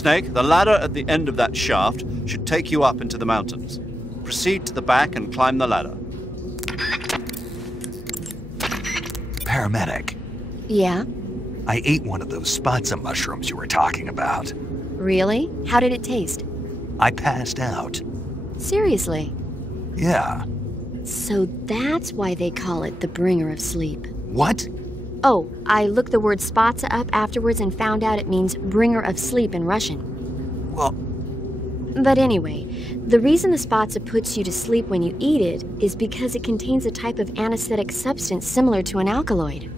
Snake, the ladder at the end of that shaft should take you up into the mountains. Proceed to the back and climb the ladder. Paramedic. Yeah? I ate one of those spatsa mushrooms you were talking about. Really? How did it taste? I passed out. Seriously? Yeah. So that's why they call it the bringer of sleep. What? Oh, I looked the word spatsa up afterwards and found out it means bringer of sleep in Russian. Well... But anyway, the reason the spatsa puts you to sleep when you eat it is because it contains a type of anesthetic substance similar to an alkaloid.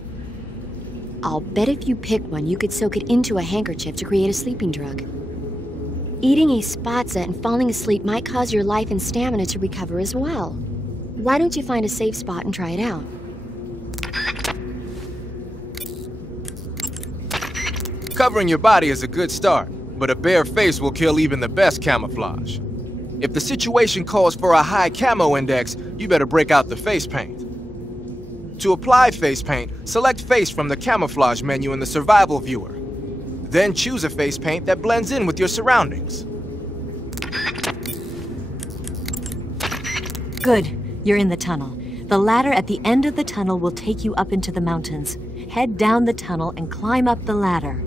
I'll bet if you pick one, you could soak it into a handkerchief to create a sleeping drug. Eating a spatsa and falling asleep might cause your life and stamina to recover as well. Why don't you find a safe spot and try it out? Covering your body is a good start, but a bare face will kill even the best camouflage. If the situation calls for a high camo index, you better break out the face paint. To apply face paint, select face from the camouflage menu in the survival viewer. Then choose a face paint that blends in with your surroundings. Good. You're in the tunnel. The ladder at the end of the tunnel will take you up into the mountains. Head down the tunnel and climb up the ladder.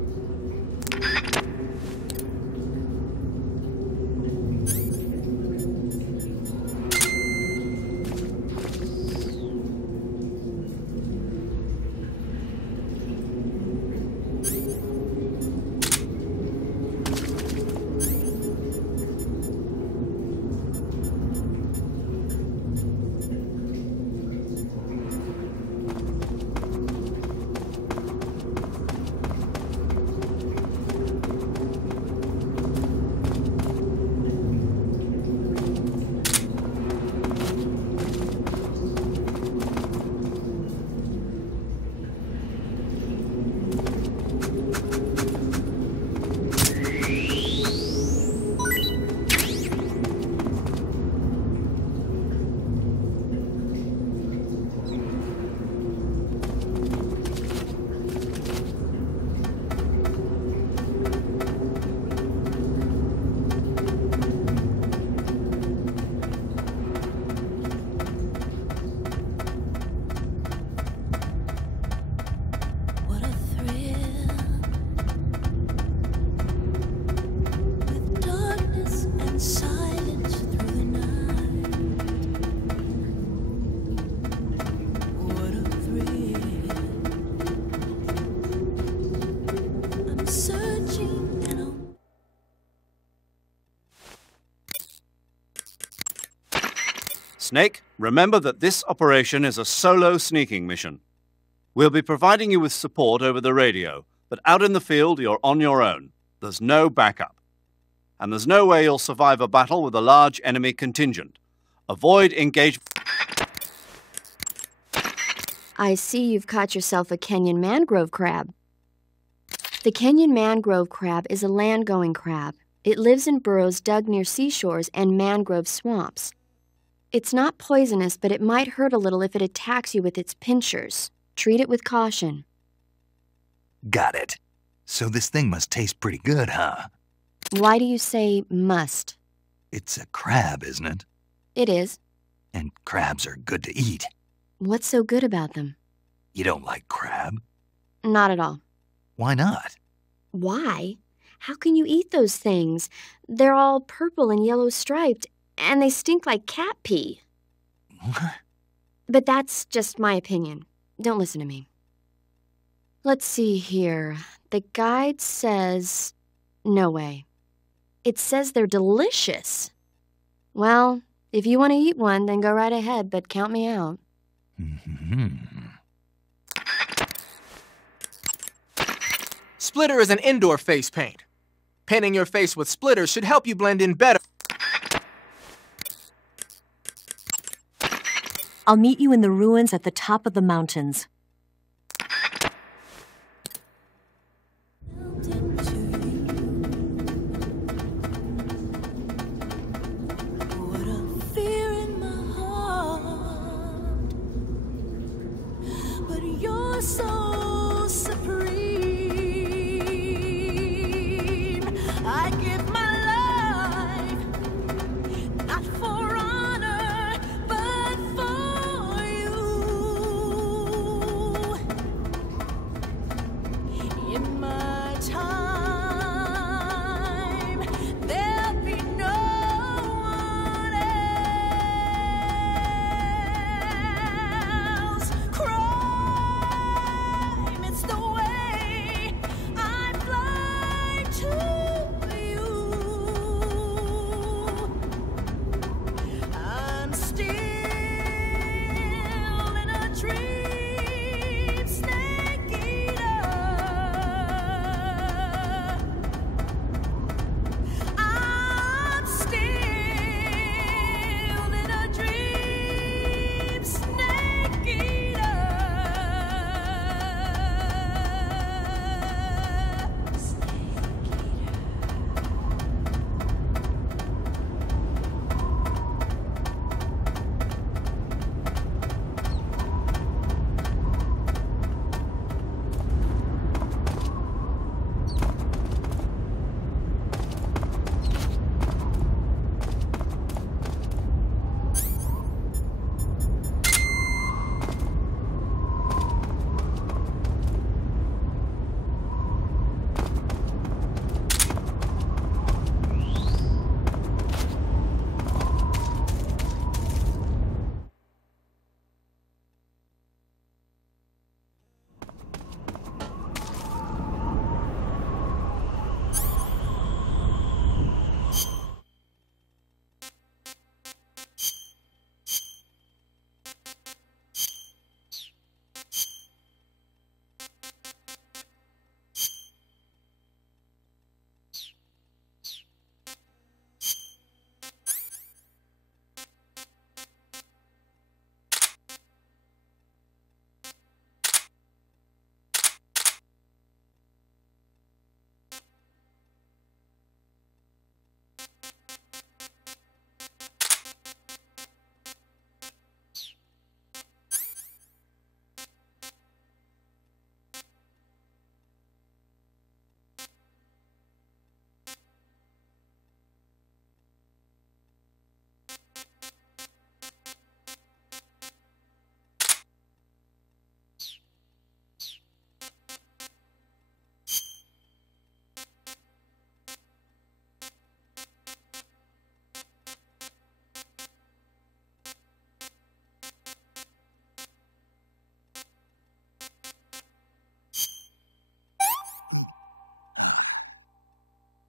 Snake, remember that this operation is a solo sneaking mission. We'll be providing you with support over the radio, but out in the field you're on your own. There's no backup. And there's no way you'll survive a battle with a large enemy contingent. Avoid engagement. I see you've caught yourself a Kenyan mangrove crab. The Kenyan mangrove crab is a land-going crab. It lives in burrows dug near seashores and mangrove swamps. It's not poisonous, but it might hurt a little if it attacks you with its pinchers. Treat it with caution. Got it. So this thing must taste pretty good, huh? Why do you say must? It's a crab, isn't it? It is. And crabs are good to eat. What's so good about them? You don't like crab? Not at all. Why not? Why? How can you eat those things? They're all purple and yellow striped, and they stink like cat pee. What? But that's just my opinion. Don't listen to me. Let's see here. The guide says... No way. It says they're delicious. Well, if you want to eat one, then go right ahead, but count me out. Splitter is an indoor face paint. Painting your face with Splitter should help you blend in better. I'll meet you in the ruins at the top of the mountains. So supreme, I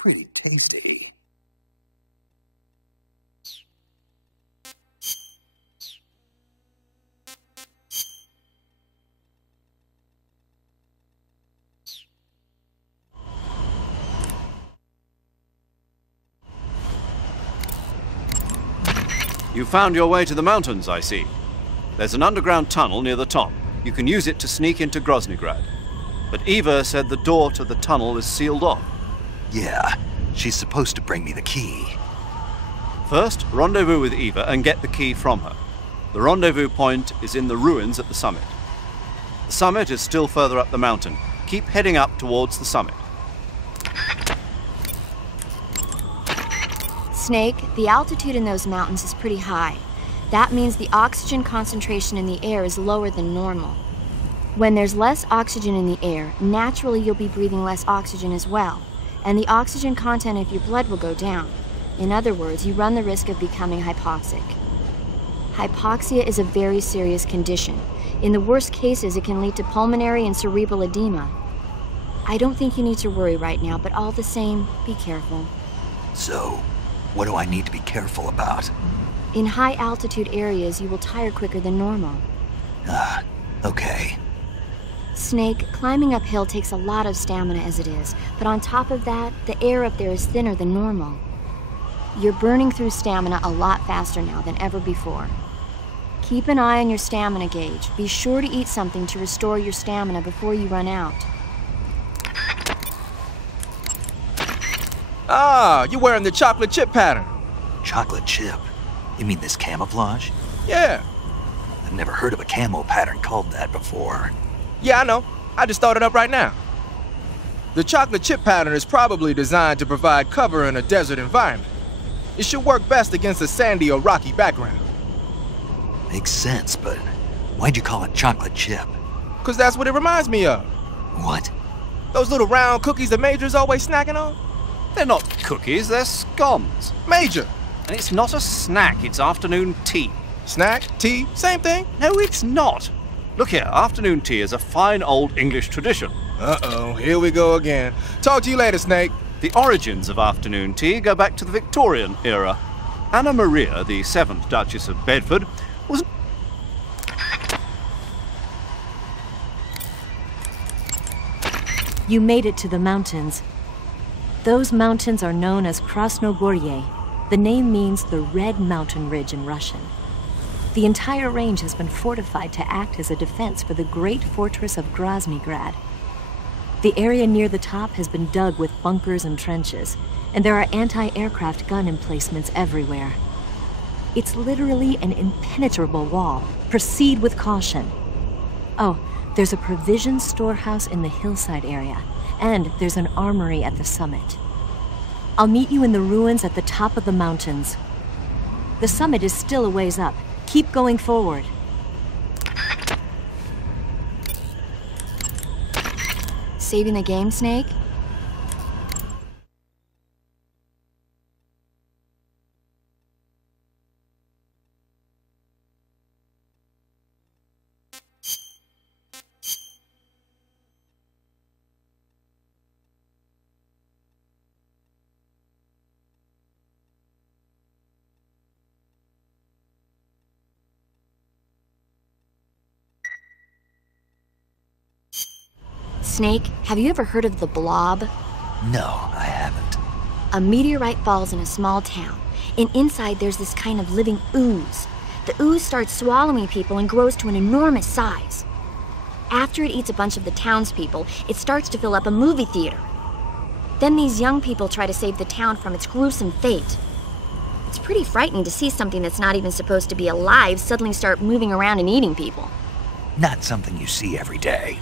pretty tasty. You found your way to the mountains, I see. There's an underground tunnel near the top. You can use it to sneak into Groznygrad. But Eva said the door to the tunnel is sealed off. Yeah, she's supposed to bring me the key. First, rendezvous with Eva and get the key from her. The rendezvous point is in the ruins at the summit. The summit is still further up the mountain. Keep heading up towards the summit. Snake, the altitude in those mountains is pretty high. That means the oxygen concentration in the air is lower than normal. When there's less oxygen in the air, naturally you'll be breathing less oxygen as well, and the oxygen content of your blood will go down. In other words, you run the risk of becoming hypoxic. Hypoxia is a very serious condition. In the worst cases, it can lead to pulmonary and cerebral edema. I don't think you need to worry right now, but all the same, be careful. So, what do I need to be careful about? In high-altitude areas, you will tire quicker than normal. Okay. Snake, climbing uphill takes a lot of stamina as it is, but on top of that, the air up there is thinner than normal. You're burning through stamina a lot faster now than ever before. Keep an eye on your stamina gauge. Be sure to eat something to restore your stamina before you run out. Ah, you're wearing the chocolate chip pattern. Chocolate chip? You mean this camouflage? Yeah. I've never heard of a camo pattern called that before. Yeah, I know. I just thought it up right now. The chocolate chip pattern is probably designed to provide cover in a desert environment. It should work best against a sandy or rocky background. Makes sense, but why'd you call it chocolate chip? 'Cause that's what it reminds me of. What? Those little round cookies that Major's always snacking on? They're not cookies, they're scones. Major! And it's not a snack, it's afternoon tea. Snack, tea, same thing? No, it's not. Look here, afternoon tea is a fine old English tradition. Uh-oh, here we go again. Talk to you later, Snake. The origins of afternoon tea go back to the Victorian era. Anna Maria, the 7th Duchess of Bedford, was... You made it to the mountains. Those mountains are known as Krasnogorye. The name means the Red Mountain Ridge in Russian. The entire range has been fortified to act as a defense for the great fortress of Groznygrad. The area near the top has been dug with bunkers and trenches, and there are anti-aircraft gun emplacements everywhere. It's literally an impenetrable wall. Proceed with caution. Oh, there's a provision storehouse in the hillside area, and there's an armory at the summit. I'll meet you in the ruins at the top of the mountains. The summit is still a ways up. Keep going forward. Saving the game, Snake? Snake, have you ever heard of the Blob? No, I haven't. A meteorite falls in a small town, and inside there's this kind of living ooze. The ooze starts swallowing people and grows to an enormous size. After it eats a bunch of the townspeople, it starts to fill up a movie theater. Then these young people try to save the town from its gruesome fate. It's pretty frightening to see something that's not even supposed to be alive suddenly start moving around and eating people. Not something you see every day.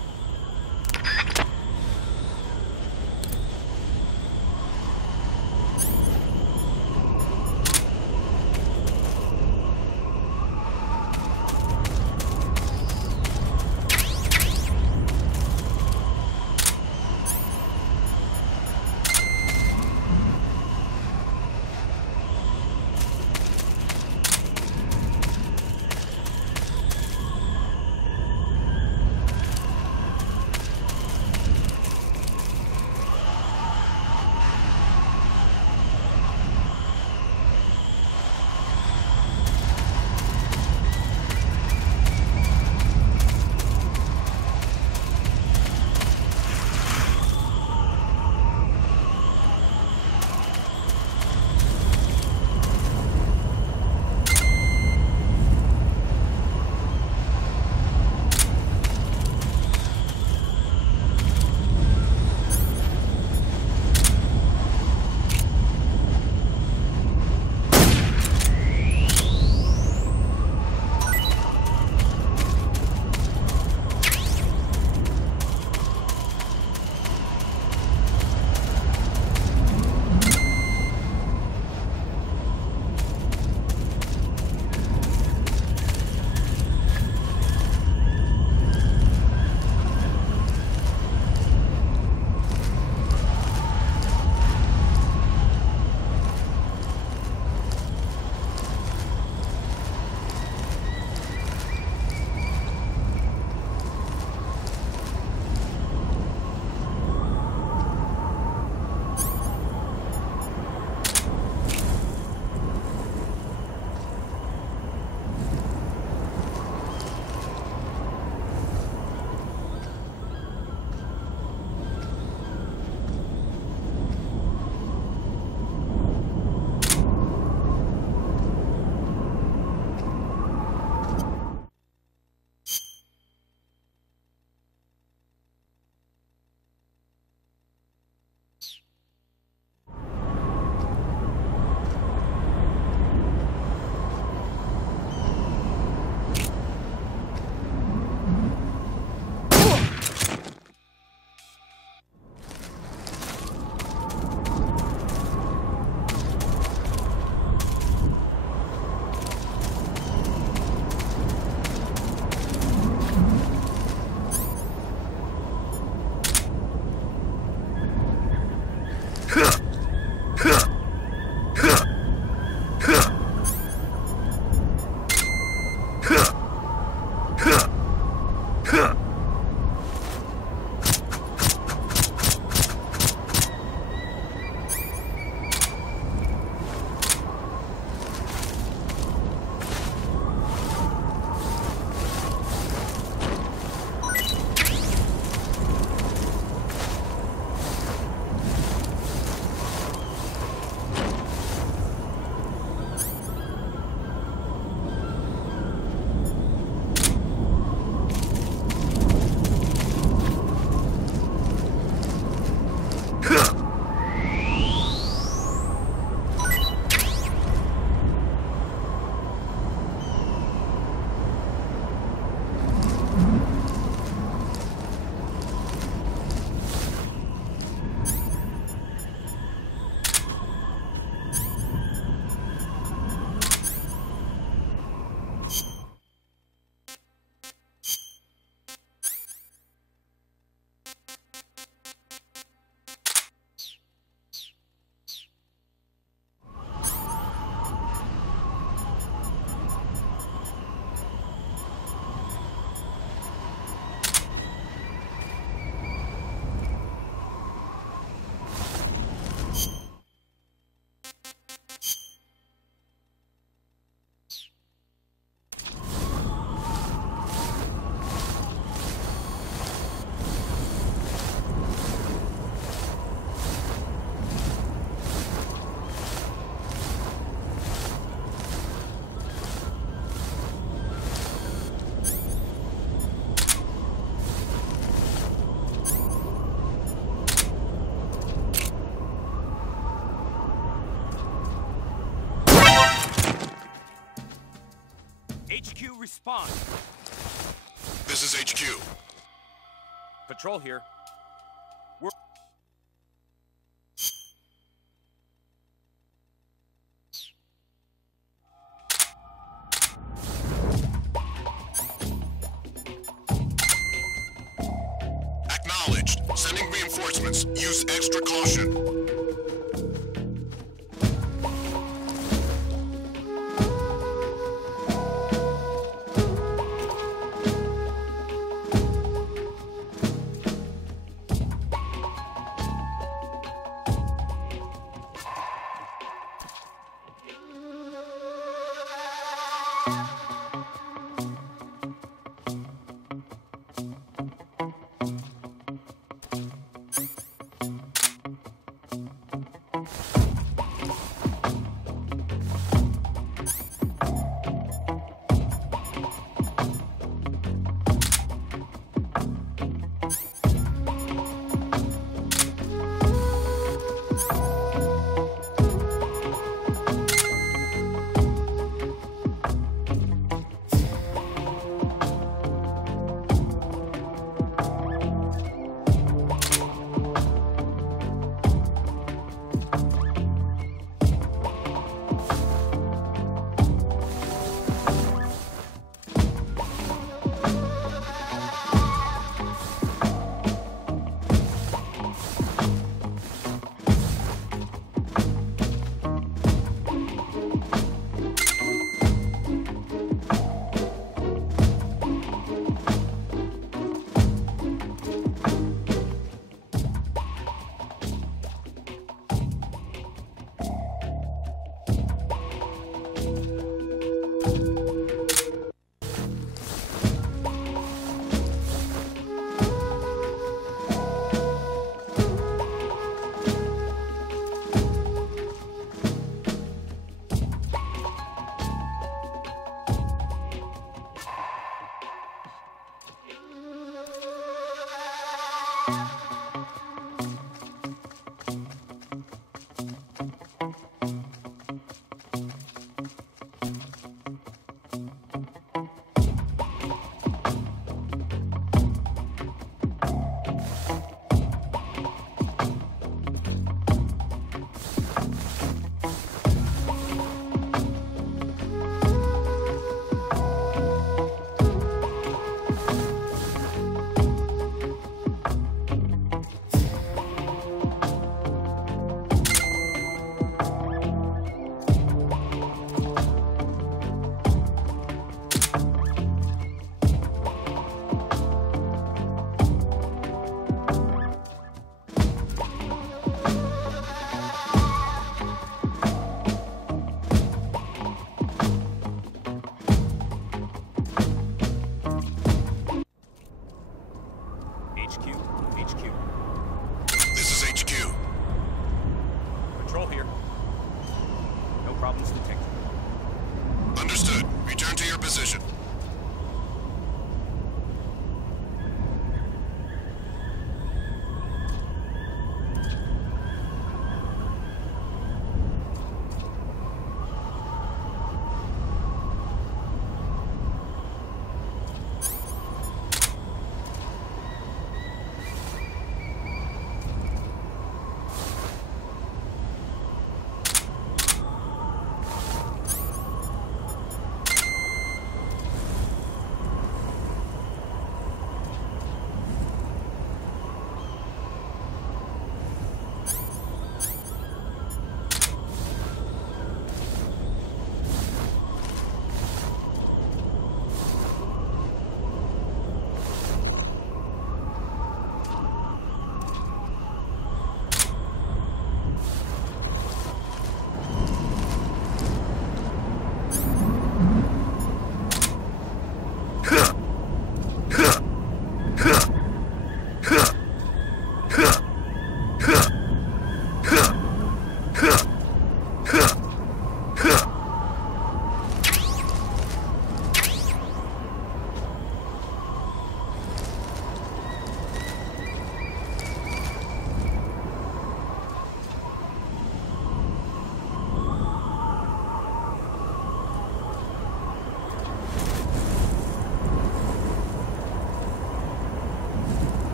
HQ respond. This is HQ. Patrol here. We're... Acknowledged. Sending reinforcements. Use extra caution.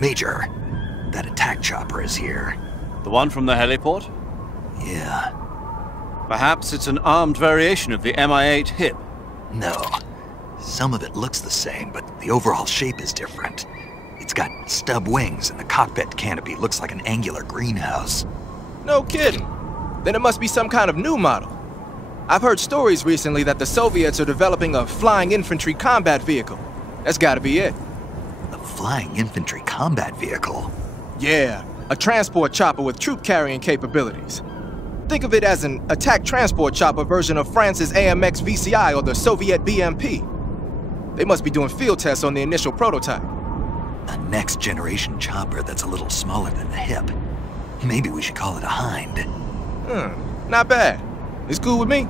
Major, that attack chopper is here. The one from the heliport? Yeah. Perhaps it's an armed variation of the Mi-8 HIP. No. Some of it looks the same, but the overall shape is different. It's got stub wings, and the cockpit canopy looks like an angular greenhouse. No kidding. Then it must be some kind of new model. I've heard stories recently that the Soviets are developing a flying infantry combat vehicle. That's gotta be it. A flying infantry combat vehicle? Yeah, a transport chopper with troop-carrying capabilities. Think of it as an attack transport chopper version of France's AMX VCI or the Soviet BMP. They must be doing field tests on the initial prototype. A next-generation chopper that's a little smaller than the HIP. Maybe we should call it a Hind. Not bad. It's cool with me.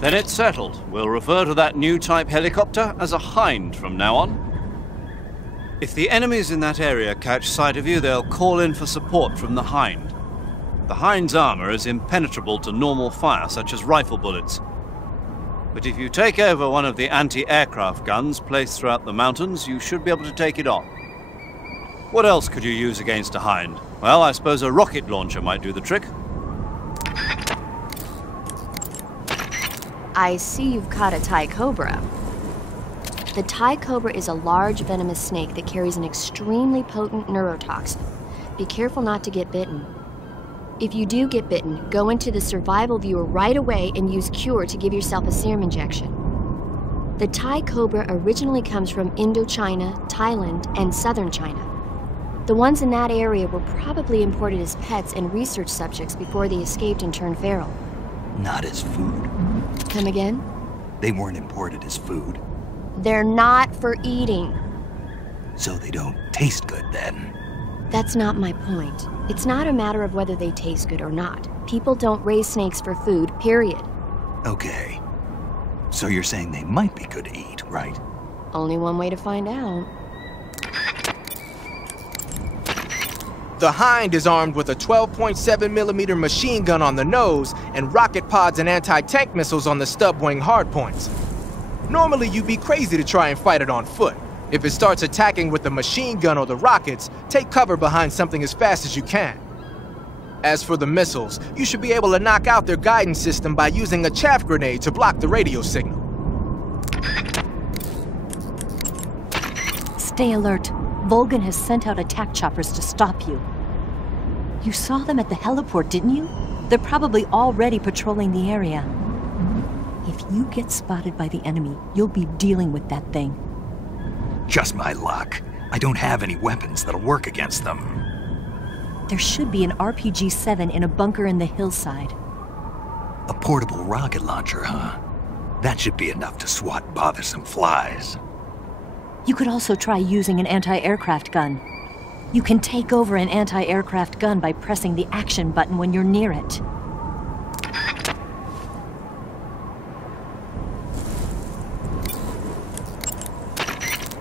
Then it's settled. We'll refer to that new type helicopter as a Hind from now on. If the enemies in that area catch sight of you, they'll call in for support from the Hind. The Hind's armor is impenetrable to normal fire, such as rifle bullets. But if you take over one of the anti-aircraft guns placed throughout the mountains, you should be able to take it on. What else could you use against a Hind? Well, I suppose a rocket launcher might do the trick. I see you've caught a Thai cobra. The Thai cobra is a large venomous snake that carries an extremely potent neurotoxin. Be careful not to get bitten. If you do get bitten, go into the survival viewer right away and use Cure to give yourself a serum injection. The Thai cobra originally comes from Indochina, Thailand, and southern China. The ones in that area were probably imported as pets and research subjects before they escaped and turned feral. Not as food. Come again? They weren't imported as food. They're not for eating. So they don't taste good then. That's not my point. It's not a matter of whether they taste good or not. People don't raise snakes for food, period. Okay. So you're saying they might be good to eat, right? Only one way to find out. The Hind is armed with a 12.7mm machine gun on the nose and rocket pods and anti-tank missiles on the stub-wing hardpoints. Normally, you'd be crazy to try and fight it on foot. If it starts attacking with the machine gun or the rockets, take cover behind something as fast as you can. As for the missiles, you should be able to knock out their guidance system by using a chaff grenade to block the radio signal. Stay alert. Volgan has sent out attack choppers to stop you. You saw them at the heliport, didn't you? They're probably already patrolling the area. If you get spotted by the enemy, you'll be dealing with that thing. Just my luck. I don't have any weapons that'll work against them. There should be an RPG-7 in a bunker in the hillside. A portable rocket launcher, huh? That should be enough to swat bothersome flies. You could also try using an anti-aircraft gun. You can take over an anti-aircraft gun by pressing the action button when you're near it.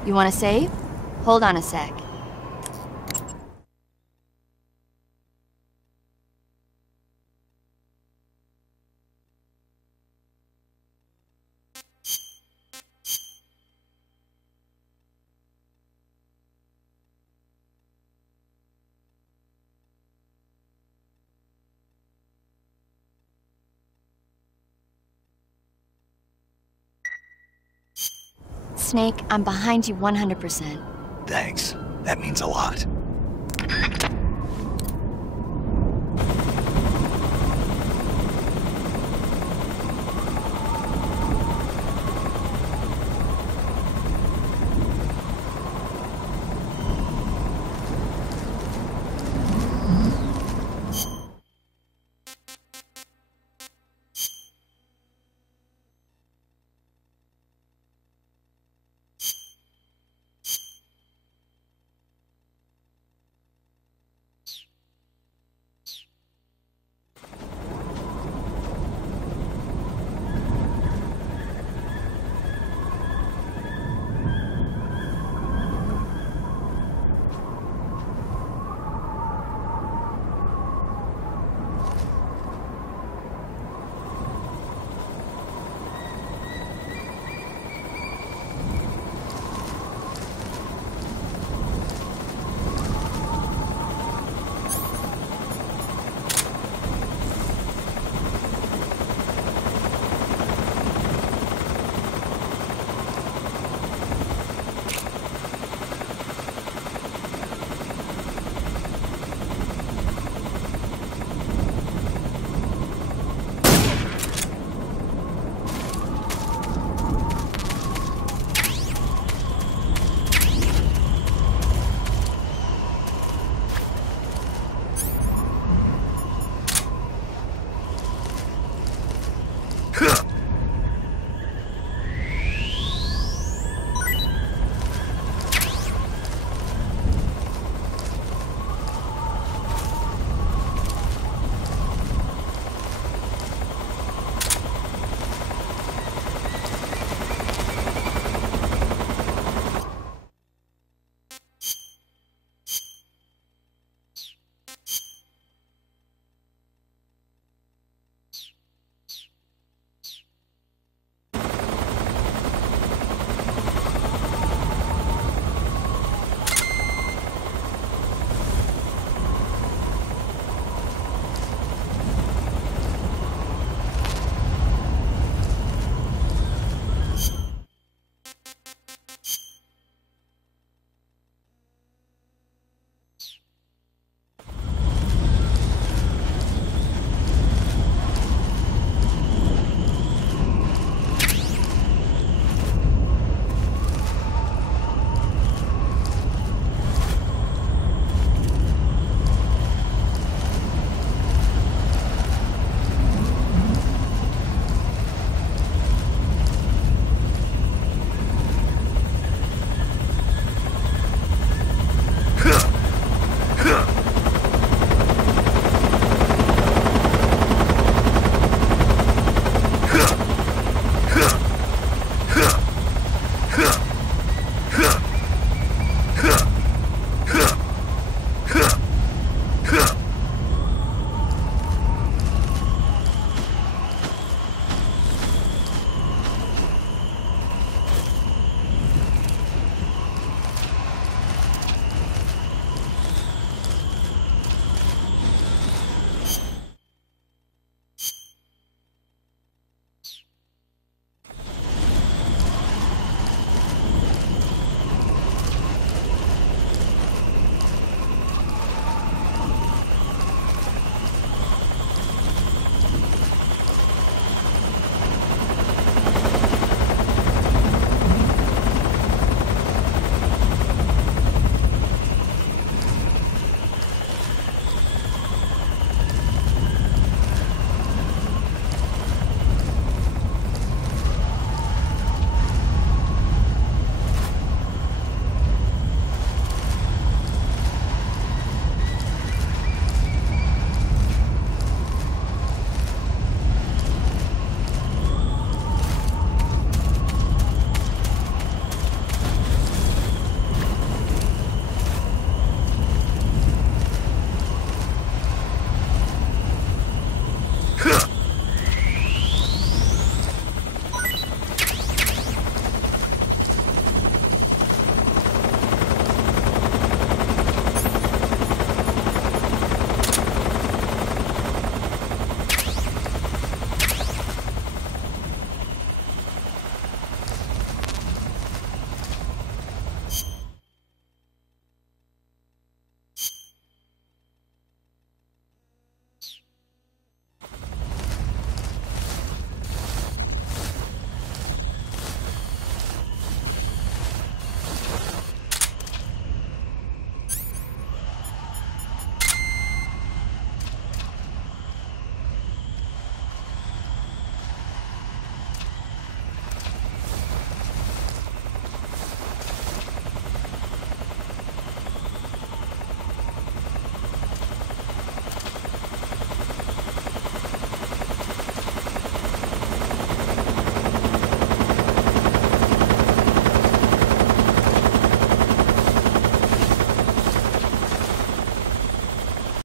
You want to save? Hold on a sec. Snake, I'm behind you 100%. Thanks. That means a lot.